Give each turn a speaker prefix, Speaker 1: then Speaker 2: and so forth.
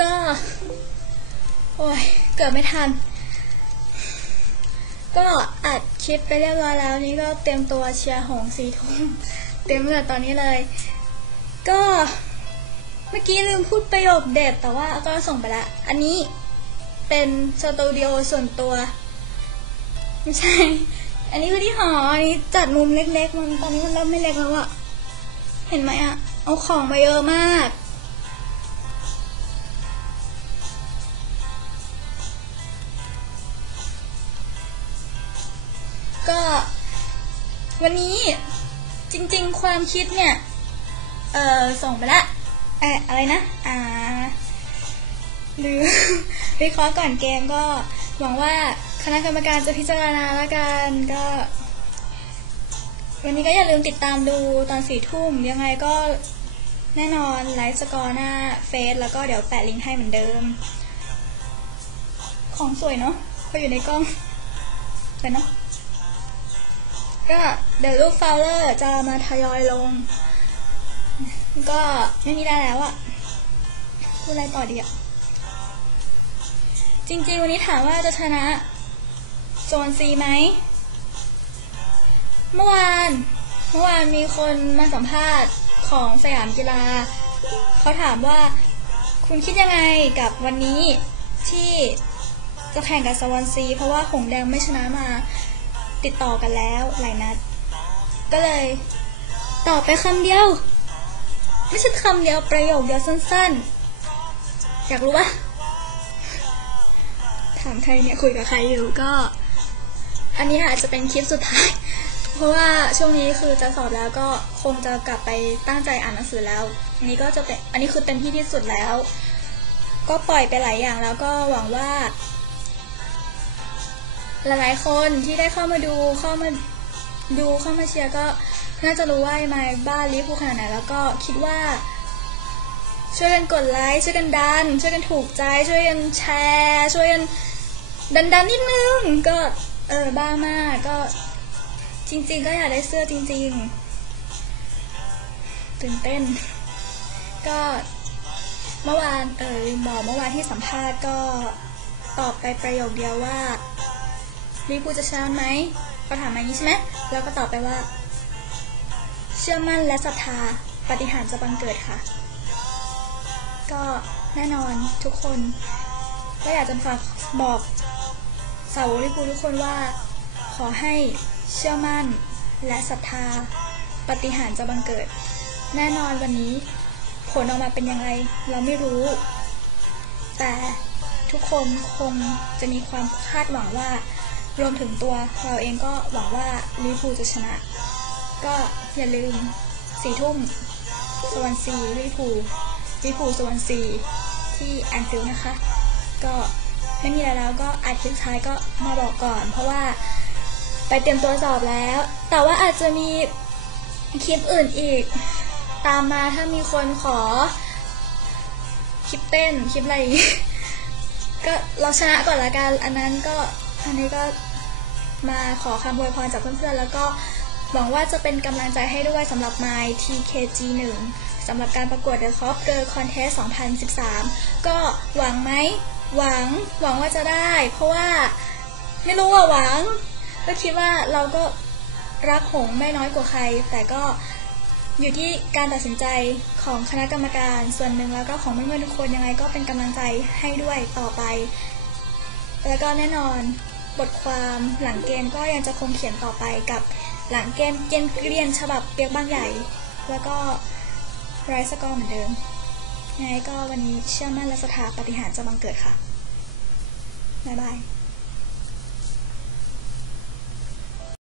Speaker 1: ก็ โอ้ย เกิดไม่ทัน ก็อัดคลิปไปเรียบร้อยแล้วนี่ก็เตรียมตัวเชียร์หงสีทุ่มเตรียมตั้งแต่ตอนนี้เลย ก็เมื่อกี้ลืมพูดประโยคเด็ดแต่ว่าก็ส่งไปละ อันนี้เป็นสตูดิโอส่วนตัว ไม่ใช่ อันนี้คือที่หอ อันนี้จัดมุมเล็กๆ มันตอนนี้มันเริ่มไม่เล็กแล้วอะเห็นไหมอะเอาของมาเยอะมาก ก็วันนี้จริง ๆ ความคิดเนี่ย เออส่งไปละเอออะไรนะ อ่าหรือวิเคราะห์ก่อนเกมก็หวังว่าคณะกรรมการจะพิจารณาแล้วกันก็ วันนี้ก็อย่าลืมติดตามดูตอนสี่ทุ่มยังไงก็แน่นอนไลฟ์สกอร์หน้าเฟซแล้วก็เดี๋ยวแปะลิงก์ให้เหมือนเดิม ของสวยเนาะพออยู่ในกล้องสวยเนาะ ก็เดี๋ยวรูปฟาเลอร์จะมาทยอยลง ก็ไม่มีได้แล้วอะพูดอะไรต่อดีอะจริงๆ วันนี้ถามว่าจะชนะโซนซีไหม เมื่อวานเมื่อวานมีคนมาสัมภาษณ์ของสยามกีฬา เขาถามว่าคุณคิดยังไงกับวันนี้ที่จะแข่งกับสวอนซี เพราะว่าหงแดงไม่ชนะมา ติดต่อกันแล้วหลายนัด ก็เลยตอบไปคำเดียว ไม่ใช่คำเดียวประโยคเดียวสั้นๆ อยากรู้ปะถามใครเนี่ยคุยกับใครอยู่ก็ อันนี้อาจจะเป็นคลิปสุดท้าย เพราะว่าช่วงนี้คือจะสอบแล้วก็คงจะกลับไปตั้งใจอ่านหนังสือแล้วอันนี้ก็จะเป็นอันนี้คือเต็มที่ที่สุดแล้ว ก็ปล่อยไปหลายอย่างแล้วก็หวังว่า หลายๆคนที่ได้เข้ามาดูเข้ามาดูเข้ามาเชียร์ก็น่าจะรู้ว่าไอ้มบ้านลิเวอร์พูขนาดไหนแล้วก็คิดว่า ช่วยกันกดไลค์ช่วยกันดัน ช่วยกันถูกใจช่วยกันแชร์ ช่วยกันดันดันนิดนึงก็เออบ้ามากก็จริง ๆ ก็อยากได้เสื้อจริง ๆ ตื่นเต้น ก็เมื่อวานเออลืมบอกเมื่อวานที่สัมภาษณ์ก็ตอบไปประโยคเดียวว่า ลิปูจะชนะไหมเขาถามมาอย่างนี้ใช่ไหมแล้วก็ตอบไปว่า เชื่อมั่นและศรัทธาปฏิหารจะบังเกิดค่ะ ก็แน่นอนทุกคนก็อยากจะฝากบอกสาวลิปูทุกคนว่า ขอให้เชื่อมั่นและศรัทธาปฏิหารจะบังเกิด แน่นอนวันนี้ผลออกมาเป็นยังไงเราไม่รู้ แต่ทุกคนคงจะมีความคาดหวังว่า รวมถึงตัวเราเองก็หวังว่าลิเวอร์พูลจะชนะ ก็อย่าลืมสี่ทุ่มสวรรซีลิเวอร์พูลลิเวอร์พูลสวรรซีที่แอนฟิลด์นะคะ ก็ไม่มีอะไรแล้วก็อาทิตย์ท้ายก็มาบอกก่อน เพราะว่าไปเตรียมตัวสอบแล้ว แต่ว่าอาจจะมีคลิปอื่นอีก ตามมาถ้ามีคนขอ คลิปเต้น คลิปอะไรก็เราชนะก่อนละกัน อันนั้นก็ อันนี้ก็มาขอคำอวยพรจากเพื่อนๆ แล้วก็หวังว่าจะเป็นกำลังใจให้ด้วยสำหรับ My TKG 1 สำหรับการประกวด The Top Girl Contest 2013 ก็หวังไหม หวัง หวังว่าจะได้ เพราะว่าไม่รู้ว่าหวัง ก็คิดว่าเราก็รักหงไม่น้อยกว่าใคร แต่ก็อยู่ที่การตัดสินใจของคณะกรรมการส่วนหนึ่งแล้วก็ของเพื่อนๆทุกคนยังไงก็เป็นกำลังใจให้ด้วยต่อไป แล้วก็แน่นอน บทความหลังเกมก็ยังจะคงเขียนต่อไปกับหลังเกมเกมเรียนฉบับเปียกบางใหญ่ แล้วก็ไรสกอร์เหมือนเดิมยังไงก็วันนี้เชื่อมั่นและศรัทธาปฏิหารจะบังเกิดค่ะ บ๊ายบาย